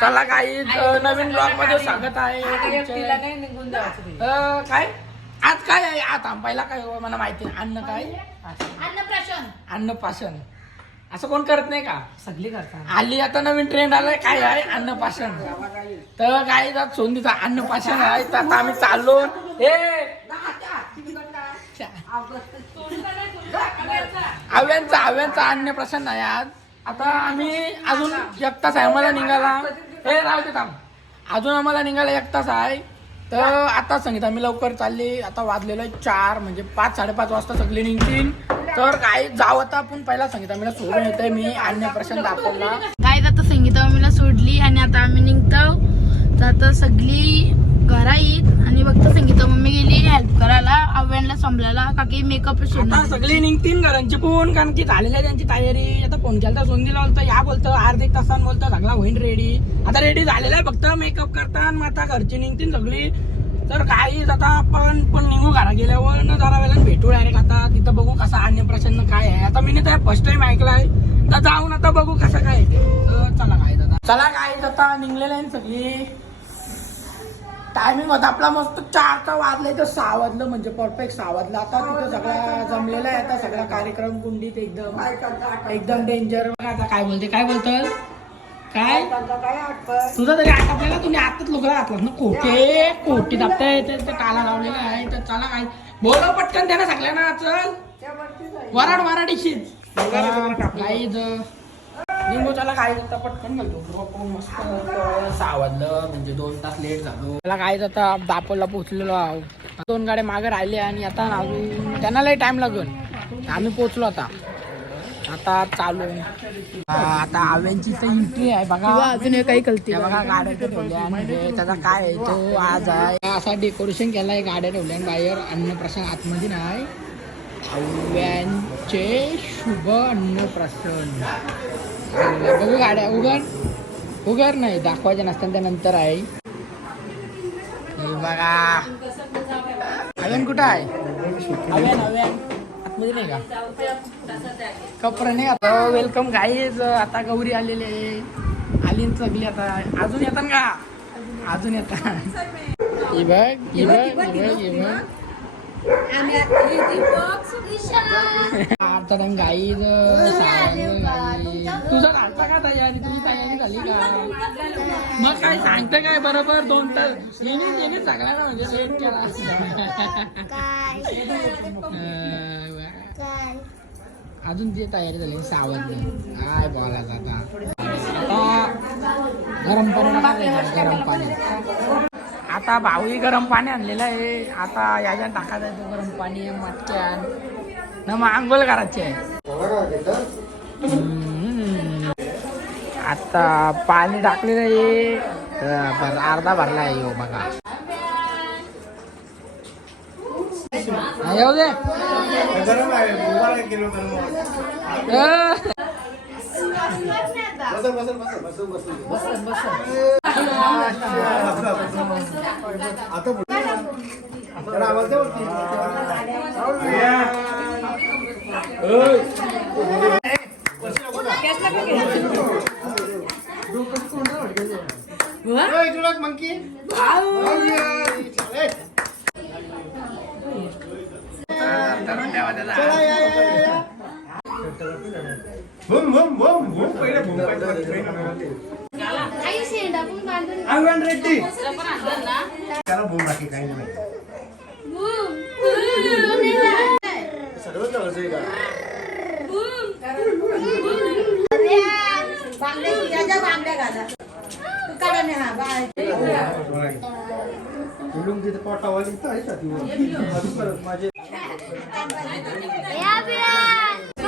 चला काही नवीन ब्लॉगमध्ये स्वागत आहे काय? आज काय आहे? आता पहिला काय हो, मला माहिती अन्न काय? अन्नप्राशन अन्नपाशन असं कोण करत नाही का? सगळी करतात. आली आता नवीन ट्रेंड आलाय. काय आहे? अन्नपाशन तर काय जात सोंदीचा आहे. तर आता आम्ही चाललो. हे आव्यांचा आव्यांचा अन्नप्राशन आहे आज. आता आम्ही अजून एक तास आहे. आम्हाला निघाला हे राहू दे थांब. अजून आम्हाला निघाला एक तास आहे. तर आता सांगितलं आम्ही लवकर चालली. आता वाजलेलं आहे चार म्हणजे पाच साडेपाच वाजता सगळे निघतील. तर काय जाव आता आपण पहिला सांगितलं आम्ही सोडून येतोय मी अन्नप्राशन दाखवला. काय आता संगीता आम्ही सोडली आणि आता आम्ही निघतो. तर आता सगळी घरा येत आणि फक्त संगीता मम्मी गेली हेल्प करायला आव्हानला संभलायला का की मेकअप आता सगळे निघतील घरांची पण कारण की झालेली आहे त्यांची तयारी. आता फोन केला तर सोंदीला बोलतो या बोलतो अर्धा तासान बोलतो सगळा होईन रेडी आता रेडी झालेला आहे फक्त मेकअप करता मग आता घरची निघतील सगळी. तर काही आता आपण पण निघू घरा गेल्यावर न जरा वेळेला भेटू डायरेक्ट आता. तिथं बघू कसा अन्नप्राशन काय आहे. आता मी तर फर्स्ट टाइम ऐकलाय. तर जाऊन आता बघू कसं काय चला काय चला काय आता निघलेलं आहे सगळी. टायमिंग होता आपला मस्त चारचा वाजले तर सहा वाजलं म्हणजे परफेक्ट सहा वाजलं आता तिथं सगळा जमलेला आहे आता सगळा कार्यक्रम कुंडीत एकदम. एकदम डेंजर आता काय बोलते काय बोलतं काय? तुझा तरी आठ आपल्याला तुम्ही आताच लुगडा घातलास ना कोटे कोटी दाबताय ते ते टाला लावलेला आहे तर चला काय. बोलव पटकन त्यांना सगळ्यांना चल. वराड वराडीशीच. काही निंबू त्याला काय पटकन ग्रुप मस्त वाजलं म्हणजे दोन तास लेट झालो. त्याला काय दापोला पोहोचलेलो आहो. दोन गाड्या मागे राहिले आणि आता अजून त्यांना लय टाइम लागेल. आम्ही पोहोचलो आता. आता चालू हा, आता आव्यांची तर एंट्री आहे बघा. अजून काही कळते बघा गाड्या ठेवल्या म्हणजे त्याचा काय आहे तो आज आहे. असा डेकोरेशन केलाय गाड्या ठेवल्या आणि बाहेर अन्नप्राशन आतमध्ये नाही. आव्यांचे शुभ अन्नप्राशन बघू गाड्या उघड. उघड नाही दाखवायच्या नसताना त्यानंतर आहे. हे बघा. आव्यान कुठं आहे? आव्यान आव्यान आतमध्ये नाही का? कपडा नाही आता. वेलकम गाईज आता गौरी आलेले आहे. आली न आता. अजून येतात का? अजून येतात. ही बघ ही बघ ही बघ ही बघ. आता पण गाईज तुझं घालता का तयारी? तुझी तयारी झाली का? मग काय सांगतं काय? बरोबर दोन तास येणे येणे सगळ्यांना म्हणजे लेट केला. अजून जी तयारी झाली सावध काय बोलायचं आता? आता गरम पाणी गरम पाणी. आता भाऊही गरम पाणी आणलेलं आहे. आता याच्यात टाकायचं आहे तो गरम पाणी मटक्यान न मग आंघोळ करायची आहे. आता पाणी टाकलेलं आहे. अं, भर अर्धा भरला आहे ह्यो बघा. हा, येऊ दे. आता आवाज द्या अं. अंगण रेड्डी. त्याला बोल बाकी काही नाही सर्वच आहे का हा तिथे पोटावाली माझे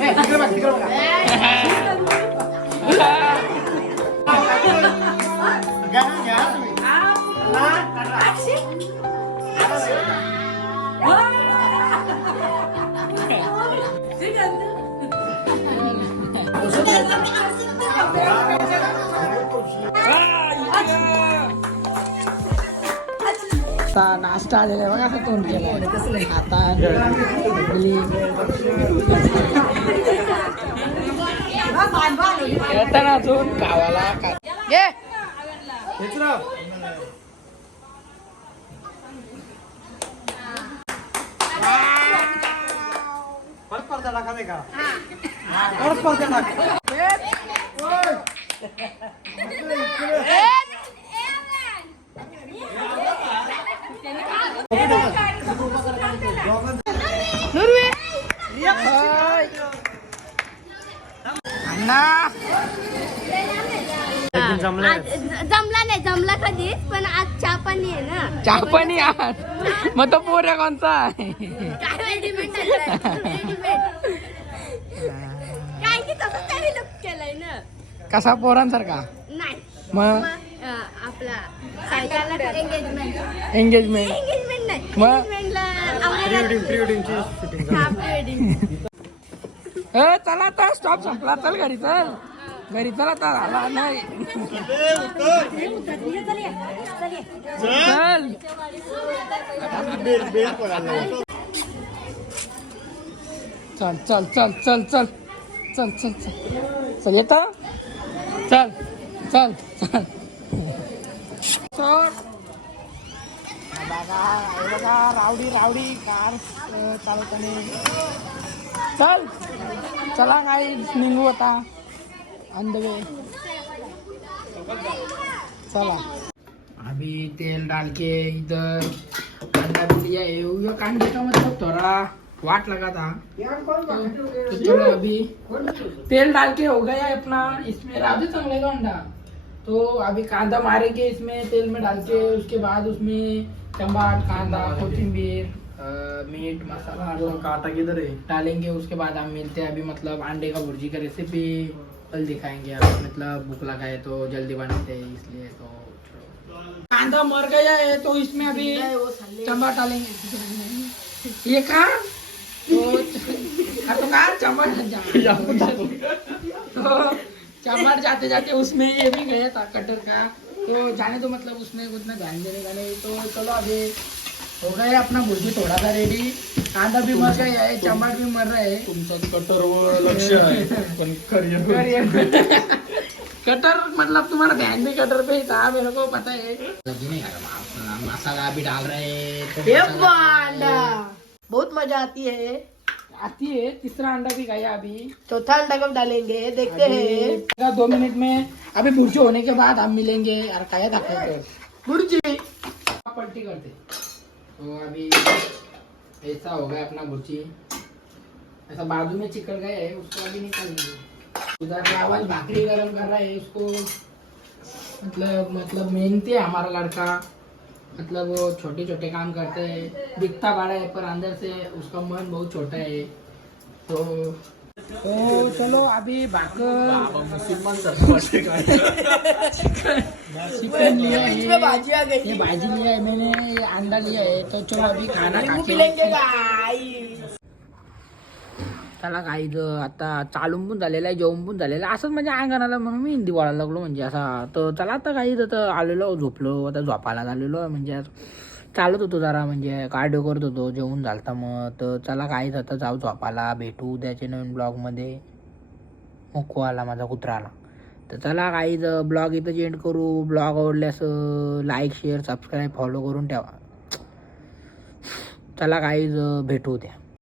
哎你给我你给我 आता नाश्ता आलेला बघा असं तोंड केलं आता इडली. येताना अजून गावाला घे परत पडदा टाका नाही का? परत पडदा टाका जमलंय जमला नाही जमला कधीच पण आज चहा पाणी आहे ना. चहा पाणी आण मग तो पोऱ्या कोणता आहे? काय रेडीमेड रेडीमेड काय की तसं त्याने लुक केलंय ना. कसा पोरांसारखा? नाही. मग? अं, आपला एंगेजमेंट एंगेजमेंट एंगेजमेंट नाही. मग? एंगेजमेंटला प्री वेडिंगची शूटिंग वेडिंग ए चला आता स्टॉप संपला. चल घरी चल. घरी चला आता आला नाही. चल. चल चल चल चल चल. चल चल चल. येत. चल चल चल. चल बघा बघा रावडी रावडी कार चालवताना चल. चला काही निघू आता. अंधवे चला। अभी तेल डाल के इधर अंडा भी लिया है ये कांडे का मतलब थोड़ा वाट लगा था। तो, तो चलो अभी तेल डाल के हो गया अपना इसमें राधे चंगलेगा अंडा। तो अभी कांदा मारेंगे इसमें तेल में डाल के उसके बाद उसमें टमाटर कांदा कोथिंबीर मीट मसाला और काटा किधर है? डालेंगे उसके बाद हम मिलते हैं अभी मतलब अंडे का भुर्जी का रेसिपी कल दिखाएँगे अभी मतलब भूख लगा है तो जल्दी बनाते हैं इसलिए तो कांदा मर गया है तो इसमें अभी चम्मच डालेंगे। ये कहा तो तो कहा चम्मच तो चम्मच जाते जाते उसमें ये भी गया था कटर का। तो जाने तो मतलब उसमें उतना ध्यान देने का नहीं। तो चलो अभी हो गया अपना भुर्जी थोड़ा सा रेडी। कांदा भी मर गया है चम्मच भी मर रहा है। तुमचं कटरवर लक्ष आहे पण करिअर कटर मतलब तुम्हारा ध्यान भी कटर पे ही था मेरे को पता है। लगी नहीं यार मसाला मसाला भी डाल रहे हैं तो मसाला बहुत मज़ा आती है। आती है तीसरा अंडा भी गया अभी। चौथा अंडा कब डालेंगे? देखते हैं। दो मिनट में अभी भुर्जी होने के बाद हम मिलेंगे। यार क्या था भुर्जी पलटी करते। तो अभी ऐसा हो गया अपना भुर्ची ऐसा बाजू में चिकन गए है उसको अभी निकालेंगे उधर के आवाज भाकरी गर्म कर रहा है उसको मतलब मतलब मेहनती है हमारा लड़का। मतलब वो छोटे छोटे काम करते हैं दिखता बड़ा है पर अंदर से उसका मन बहुत छोटा है। तो तो चलो अभी भाकर. चिकन लिया है. भाजी आ गई. ये भाजी लिया है मैंने ये अंडा लिया है. तो चलो अभी खाना चला काही आता चालून पण झालेलं आहे जेवण पण झालेलं आहे. असंच म्हणजे अंगणाला म्हणून मी हिंदी बोलायला लागलो म्हणजे असा. तर चला आता काही तर आलेलो झोपलो आता झोपायला झालेलो म्हणजे चालत होतो जरा म्हणजे कार्डिओ करत होतो जेवण झालता मग. तर चला काहीच आता जाऊ झोपाला भेटू उद्याच्या नवीन ब्लॉगमध्ये मुक्को आला माझा कुत्रा आला. तर चला काहीच ब्लॉग इथं एंड करू. ब्लॉग आवडल्यास लाईक शेअर सबस्क्राईब फॉलो करून ठेवा. चला काहीच भेटू द्या